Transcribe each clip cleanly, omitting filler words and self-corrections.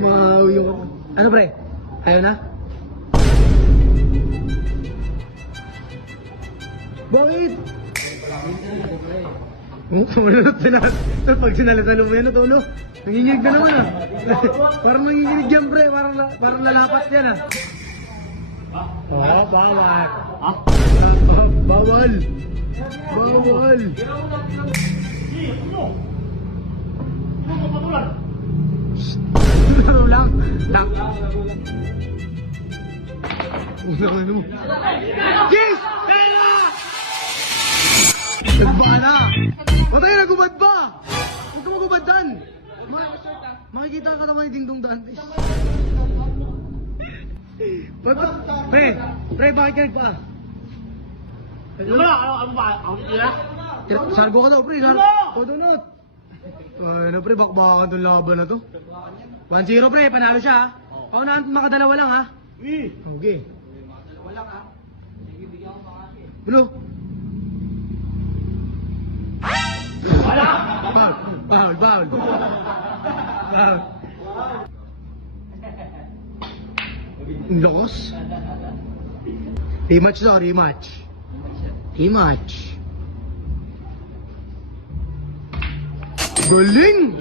Mahawi yung... Ano pre? Ayaw na? Bakit? Pag sinalisalo mo yan, tulo. Nanginginig na naman ah. Parang nanginginig yan pre, parang lalapat yan ah. Oo, bawal. Bawal. Bawal. Laro lang. Unang ano mo. Yes! Kaya! Nagbala! Patay na, gubad ba? Huwag ka magubadan! Makikita ka naman ni Ding Dong Dantes. Pre, bakit ka nagpaa? Ano ba? Ako tira? Sargo ka daw, pre. O, donut. Ay, pre, bakbakan itong laban na to. 1-0, pre. Panalo siya, ha? Paunahan, makadalawa lang, ha? Okay. Dalawa lang, ha? Bro. Foul. Lakas. Rematch daw, rematch. Galing!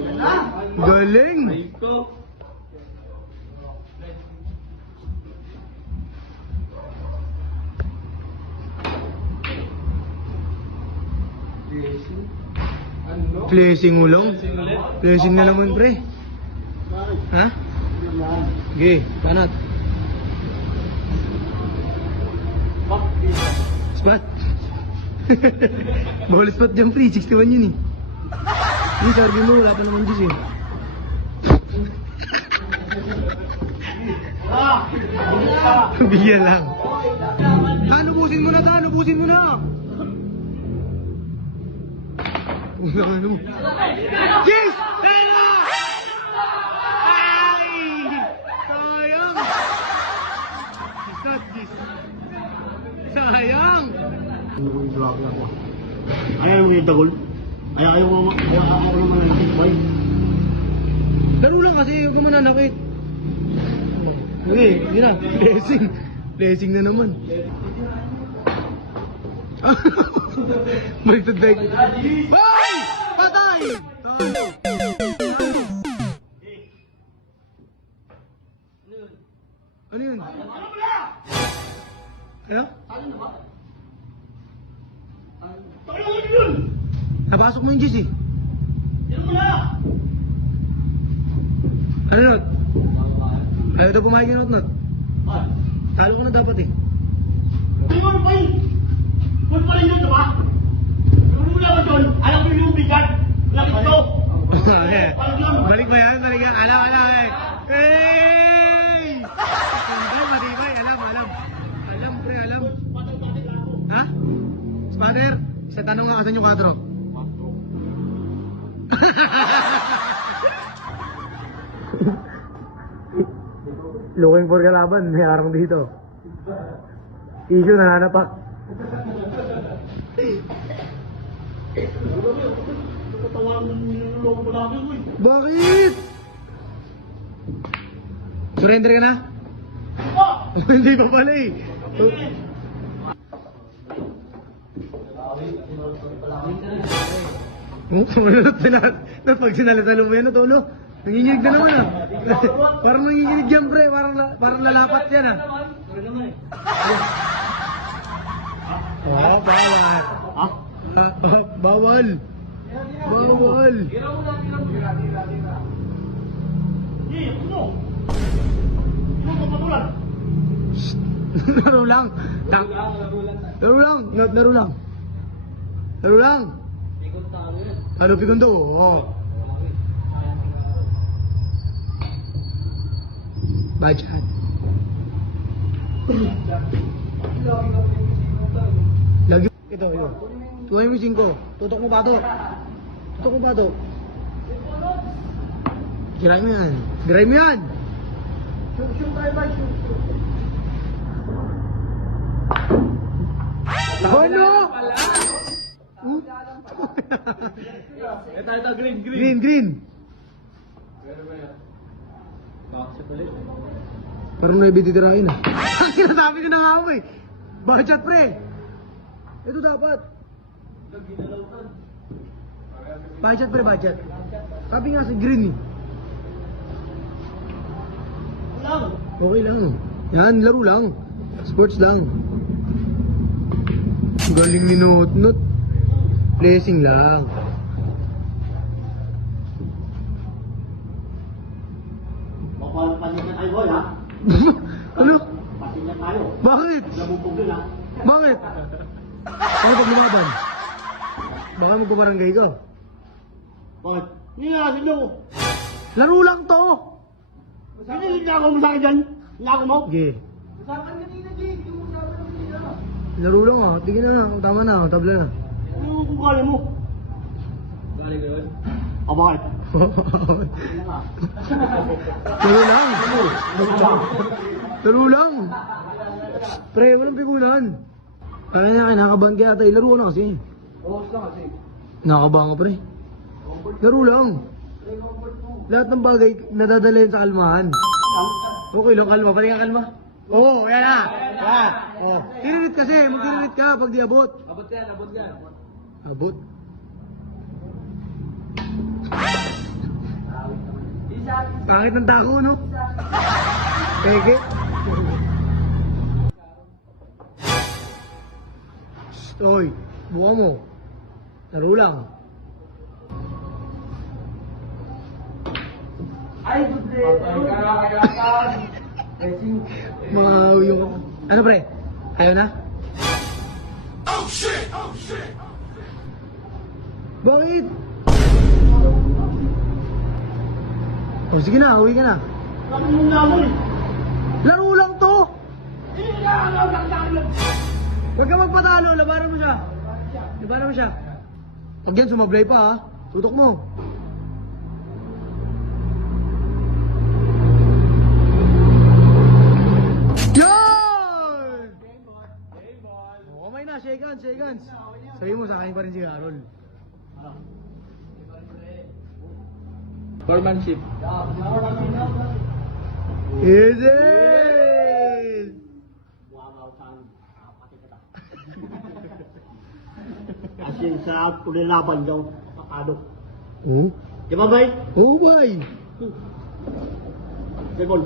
Flashing mo lang? Flashing na naman, pre. Ha? Okay, panat. Spot. Bawal spot dyan, pre. 61 yun eh. Hindi, sabi mo, wala pa naman Diyos eh. Bigyan lang. Nubusin mo na. Unang ano mo. Yes! Tela! Ay! Sayang! Sayang! Ayaw mo yung tagol? Ayaw mo naman ang boy. Laro lang kasi, huwag ka mananakit. Okay, yun na. Blessing na naman. Baliktad bag. Hoy! Patay! Ano yun? Ano? Napasok mo yung Diyos eh. Ano not? Ayaw daw pumayag yung not. Talo ko na dapat eh. Huwag pa rin yun, diba? Yung mula ko doon, alam ko yung bigat. Lakit ko. Balik ba yan? Alam eh. Hey! Matibay. Alam, pre, alam. Ha? Spatter? Sa tanong nga kasan yung 4? Looking for kalaban, may arang dito. Issue na hanapak. Bakit? Surrender ka na? Hindi pa pala eh. Pag sinalisalo mo yan, tulo. Nanginginig na naman ah. Parang nanginginig yan, pre. Parang lalapat yan ah. Oh, bawal. Bawal. Laro lang. Ano pikon daw? Oo. Bajad. Lagi. Ito. Tuwa yung 5. Tutok mo ba ito? Giray mo yan. Shoot tayo ba? Ano? Ito, green. Green. Parang naibititirain ah. Ang sinasabi ko na nga ako eh. Budget pre. Ito dapat. Budget pre, budget. Sabi nga si green eh. Okay lang. Yan, laro lang. Sports lang. Galing ni Notnot. Blessing lang. Pasinyan tayo, boy, ha? Ano? Pasinyan tayo. Bakit? Labubog yun, ha? Bakit? Ano pag lumaban? Baka magpabarangay ka. Bakit? Hindi nga, sino? Laro lang to. Sino yung nako mo sa akin dyan? Nako mo? Sige. Laro lang ah. Tigil na. Tama na. Tabla na. Ano kung kaya mo? Galing yun? Bakit? Laro lang. Laro lang. Pre, walang pigulan. Kaya na kinakabahan kaya tayo. Laro na kasi. Nakakabahan ka pre. Laro lang. Lahat ng bagay nadadala sa kalmahan. Okay lang, kalma. Pati nga kalma. Oo, yan na. Yan. Oh. Tinirit kasi. Magtinirit ka pag di abot. Abot ka. Abot? Pangit ng tako, no? Peke. Shhh, oy. Buka mo. Laro lang. Ay, good day. Maawi yung... Ano pre? Ayaw na? Oh shit! Bakit? O sige na, uwi ka na. Sabi mo nga mo, eh. Laro lang to! Hindi ka nakakakakak. Huwag ka magpatalo, labanan mo siya. Labanan mo siya. Pag yan, sumablay pa ha. Tutok mo. Yan! O, kamay na, shake hands. Sabi mo, sa akin pa rin si Carol. Foremanship. Easy! Kasi sa pulilaban daw, papado. Oh? Di ba, bay? Oh, bye! Second.